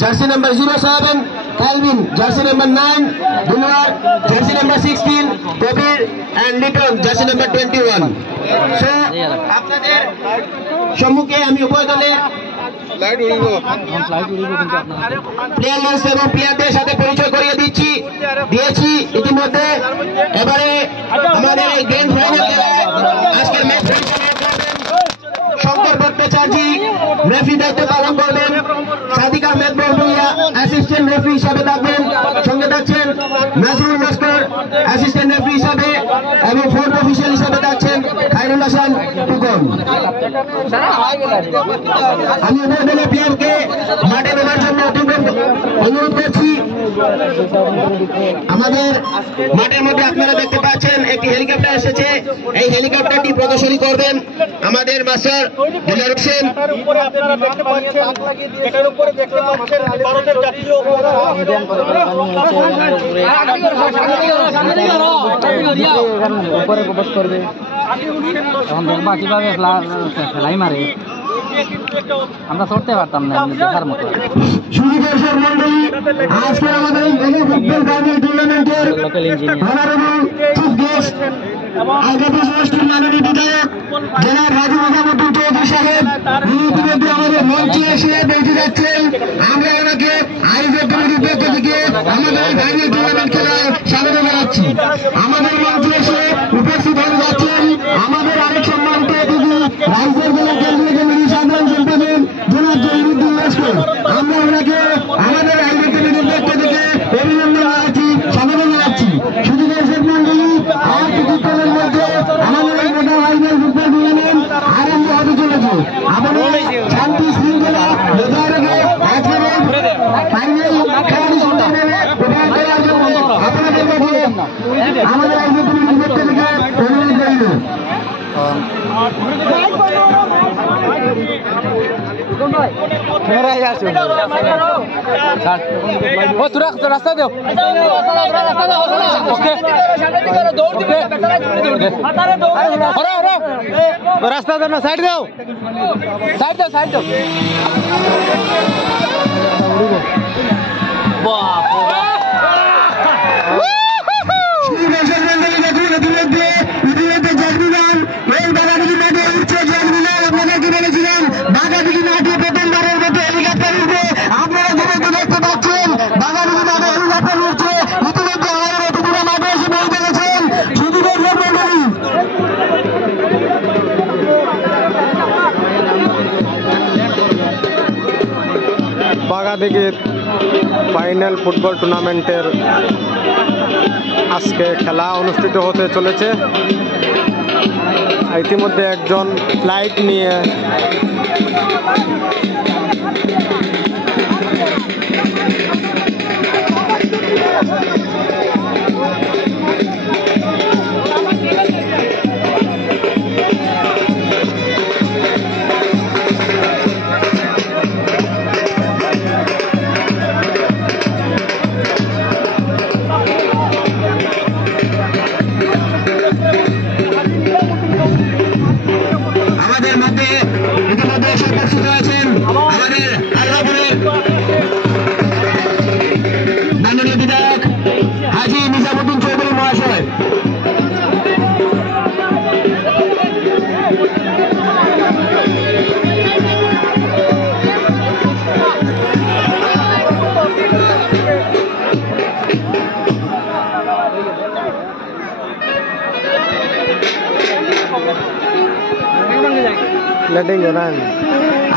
jersey number 07, Calvin, jersey number 9, Gunwar, jersey number 16, Kabir and Liton, jersey number 21. So, আপনাদের সম্মুখে আমি উভয় দলের প্লেয়ার লিস্ট এবং প্লেয়ারদের সাথে পরিচয় করিয়ে দিয়েছি ইতিমধ্যে। এবারে আমাদের এই গ্র্যান্ড ফাইনাল খেলায় আজকের ম্যাচ শঙ্কর ভট্টাচার্যী রেফারি দায়িত্ব পালন করবেন। সাদিক আহমেদ বড়ভূঁইয়া অ্যাসিস্ট্যান্ট রেফারি হিসাবে থাকবেন। সঙ্গে থাকছেন নাসিরুল লস্কর অ্যাসিস্ট্যান্ট রেফারি হিসাবে এবং ফোর্থ অফিসিয়াল হিসাবে থাকছেন খায়রুল হাসান টুকন। আমি ওদের প্লেয়ারকে মাঠে নেওয়ার জন্য অনুরোধ করছি। আমাদের মাঠের মধ্যে আপনারা দেখতে পাচ্ছেন একটি হেলিকপ্টার এসেছে। এই হেলিকপ্টারটি প্রদর্শনী করবেন আমাদের মাস্টার দিলার হোসেন। কিভাবে ফেলাই মারে আমরা চড়তে পারতাম না দেখার মতো। সুদর্শন মন্ডলী, আজকে আমাদের এই ফুটবল ফাইনাল টুর্নামেন্টের অনারেবল চিফ গেস্ট আলকাপুর সমষ্টির মাননীয় বিধায়ক জনাব হাজী মোহাম্মদুল চৌধুরী সাহেব ইতিমধ্যে আমাদের মঞ্চে এসে বেঁচে যাচ্ছেন। আমরা ওনাকে আয়োজক কমিটির পক্ষ থেকে আমাদের এই ফাইনাল টুর্নামেন্ট খেলায় স্বাগত জানাচ্ছি। আমাদের মঞ্চে এসে উপস্থিত হয়ে যাচ্ছেন আমাদের আরেক সম্মানিত অতিথি রাইজের জেলা কেন্দ্রীয় কমিটির সাধারণ সম্পাদক জনাব জহিরুদ্দিন লস্কর। আমরা ওনাকে আমাদের আয়োজক কমিটির পক্ষ থেকে অভিনন্দন জানাচ্ছি, স্বাগত জানাচ্ছি। শুধু দর্শক মন্ডলী, আর কিছুক্ষণের মধ্যে আমাদের এই গোটা ফাইনাল ফুটবল টুর্নামেন্ট আরম্ভ হতে চলেছে। আমাদের শান্তি শৃঙ্খলা বজায় রেখে আজকের ফাইনাল খেলাটি সুন্দরভাবে উপভোগ করার জন্য আপনাদের কাছে আমাদের আয়োজক কমিটির পক্ষ থেকে অনুরোধ রইল। রাস্তা দেও রাস্তা দেও না, সাইড দেও, সাইড দেও, সাইড দেও। বাগাদিঘির ফাইনাল ফুটবল টুর্নামেন্টের আজকে খেলা অনুষ্ঠিত হতে চলেছে। ইতিমধ্যে একজন ফ্লাইট নিয়ে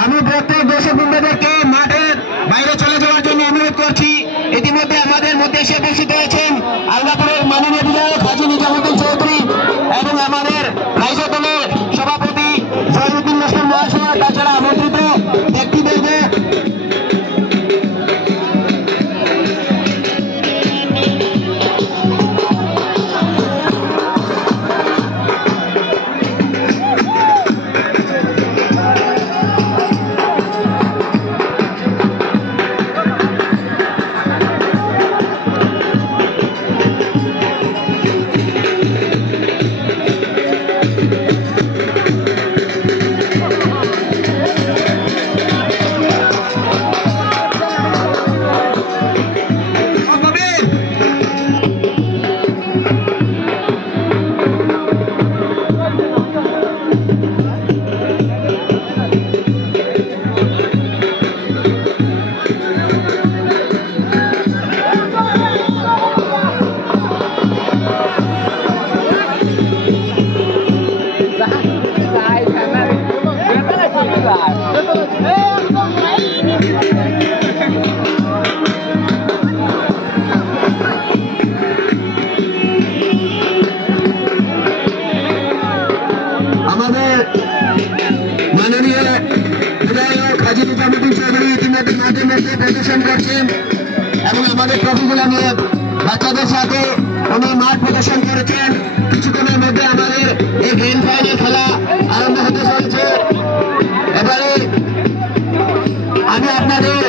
আমি প্রত্যেক দর্শক বৃন্দদেরকে মাঠের বাইরে চলে যাওয়ার জন্য অনুরোধ করছি। ইতিমধ্যে আমাদের মধ্যে এসে উপস্থিত হয়েছেন আলগাপুরের মাননীয় বিধায়ক হাজী নিজামুদ্দিন চৌধুরী এবং আমাদের রাইজা দলের সভাপতি জহিরুদ্দিন লস্কর মহাশয়, তাছাড়া আমন্ত্রিত ব্যক্তিবর্গ। আমাদের মাননীয় বিধায়ক হাজী নিজামুদ্দিন চৌধুরী ইতিমধ্যে মাঠের মধ্যে প্রদর্শন করছেন এবং আমাদের ট্রফিগুলো নিয়ে বাচ্চাদের সাথে উনি মাঠ প্রদর্শন করেছেন। কিছুক্ষণের মধ্যে আমাদের এই গ্র্যান্ড ফাইনাল খেলা আরম্ভ হতে চলেছে। এবারে আমি আপনাদের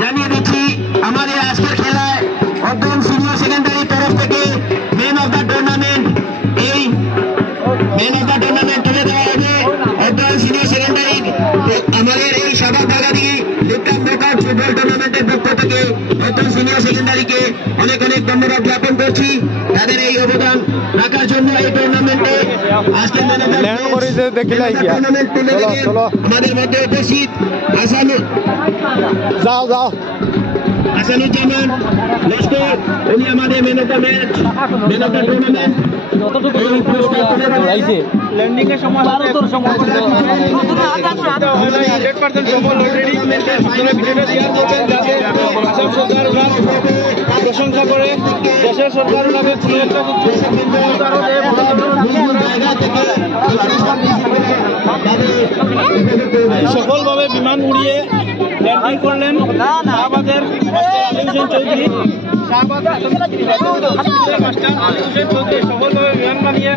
জানিয়ে দিচ্ছি আমাদের আজকের খেলায় অর্ধন সিনিয়র সেকেন্ডারি তরফ থেকে ম্যান অফ দ্য টুর্নামেন্ট তুলে দেওয়া হবে। অর্ধন সিনিয়র সেকেন্ডারি আমাদের এই সভা বাগানি লিপটাপ মেকার ফুটবল টুর্নামেন্টের পক্ষ থেকে অর্ধন সিনিয়র সেকেন্ডারিকে অনেক অনেক ধন্যবাদ জ্ঞাপন করছি তাদের এই অবদান রাখার জন্য। এই টুর্নামেন্টে আজকে টুর্নামেন্ট তুলে দিলেন আমাদের মধ্যে উপস্থিত হাসানুজ্জামান লস্কর, উনি আমাদের man of the match, man of the tournament landing এর সময় তোর সময় প্রশংসা করে দেশের সরকার সফলভাবে বিমান উড়িয়ে ল্যান্ডিং করলেন শাহবাজের আলী হোসেন চৌধুরী। সফলভাবে বিমান বানিয়ে